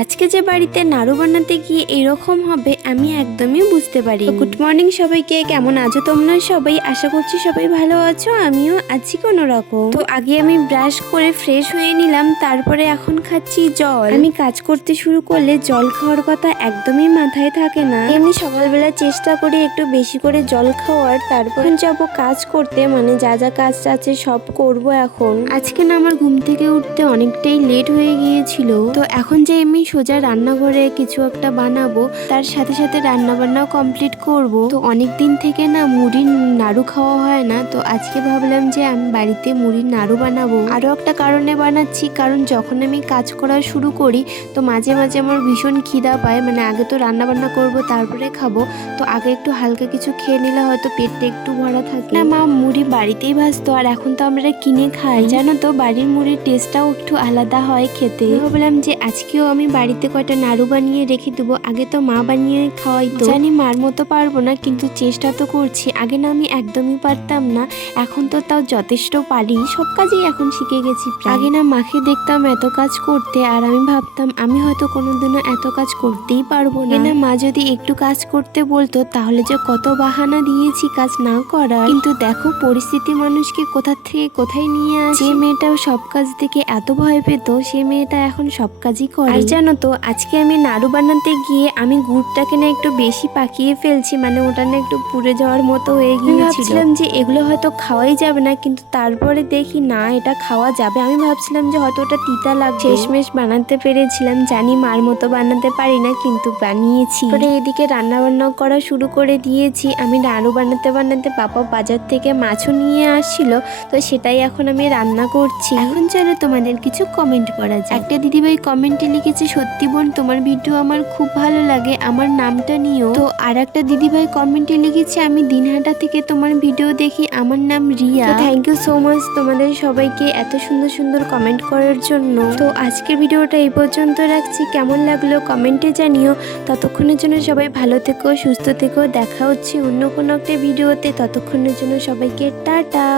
আজকে যে বাড়িতে নাড়ু বানাতে গিয়ে এরকম হবে আমি একদমই বুঝতে পারি। গুড মর্নিং সবাইকে, কেমন আছো তোমরা সবাই? আশা করছি সবাই ভালো আছো, আমিও আছি কোনো রকম। তো আগে আমি ব্রাশ করে ফ্রেশ হয়ে নিলাম, তারপরে এখন খাচ্ছি জল। আমি কাজ করতে শুরু করলে জল খাওয়ার কথা একদমই মাথায় থাকে না। এমনি সকালবেলা চেষ্টা করি একটু বেশি করে জল খাওয়ার, তারপর যাবো কাজ করতে, মানে যা যা কাজ আছে সব করব। এখন আজকে না আমার ঘুম থেকে উঠতে অনেকটাই লেট হয়ে গিয়েছিল, তো এখন যে আমি সোজা রান্নাঘরে কিছু একটা বানাবো, তার সাথে সাথে রান্না বান্নাও কমপ্লিট করব। তো অনেক দিন থেকে না মুড়ির নাড়ু খাওয়া হয় না, তো আজকে ভাবলাম যে আমি বাড়িতে মুড়ির নাড়ু বানাবো। আরো একটা কারণে বানাচ্ছি, কারণ যখন আমি কাজ করা শুরু করি তো মাঝে মাঝে আমার ভীষণ খিদা পায়, মানে আগে তো রান্না বান্না করব তারপরে খাবো, তো আগে একটু হালকা কিছু খেয়ে নিলে হয়তো পেটটা একটু ভরা থাকে। না মা মুড়ি বাড়িতেই ভাজতো, আর এখন তো আমরা কিনে খাই। জানো তো বাড়ির মুড়ির টেস্টটাও একটু আলাদা হয় খেতে। ভাবলাম যে আজকেও আমি বাড়িতে কয়টা নাড়ু বানিয়ে রেখে দেবো। আগে তো মা বানিয়ে খাওয়াইতো, জানি মার মতো পারবো না, কিন্তু চেষ্টা তো করছি। আগে না আমি একদমই পারতাম না, এখন তো তাও যথেষ্ট পারি, সব কাজেই এখন শিখে গেছি। আগে না মাকে দেখতাম এত কাজ করতে, আর আমি ভাবতাম আমি হয়তো কোনোদিনও এত কাজ করতেই পারবো না। মা যদি একটু কাজ করতে বলতো তাহলে যে কত বাহানা দিয়েছি কাজ না করার, কিন্তু দেখো পরিস্থিতি মানুষকে কোথা থেকে কোথায় নিয়ে আসে। যে মেয়েটাও সব কাজ থেকে এত ভয় পেত, সে মেয়েটা এখন সব কাজই করে। আর জানো তো আজকে আমি নাড়ু বানাতে গিয়ে আমি গুড়টাকে না একটু বেশি পাকিয়ে ফেলছি, মানে ওটা না একটু পুড়ে যাওয়ার মতো হয়ে গিয়েছিল। ভাবছিলাম যে এগুলো হয়তো খাওয়াই যাবে না, কিন্তু তারপরে দেখি না এটা খাওয়া যাবে। আমি ভাবছিলাম যে হয়তো ওটা তিতা লাগবে। শেষমেশ বানাতে পেরেছিলাম। জানি মার মতো বানাতে পারি না, কিন্তু বানিয়েছি। পরে এদিকে রান্না বান্না করা শুরু করে দিয়েছি। আমি নাড়ু বানাতে বানাতে বাবা বাজার থেকে মাছও নিয়ে আসছিল, তো সেটাই এখন আমি রান্না করছি। এখন চলো তোমাদের কিছু কমেন্ট করা যায়। একটা দিদিভাই কমেন্টে লিখেছে, সত্যি বোন তোমার ভিডিও আমার খুব ভালো লাগে, আমার নামটা নিও। তো আর একটা দিদিভাই কমেন্টে লিখেছে, আমি দিনহাটা থেকে তোমার ভিডিও দেখি, আমার নাম Riya. Thank you so much তোমাদের সবাইকে এত সুন্দর সুন্দর কমেন্ট করার জন্য। তো আজকের ভিডিওটা এই পর্যন্ত রাখছি, কেমন লাগলো কমেন্টে জানিও। ততক্ষণের জন্য সবাই ভালো থেকো, সুস্থ থেকো, দেখা হচ্ছে অন্য কোনো একটা ভিডিওতে। ততক্ষণের জন্য সবাইকে টাটা।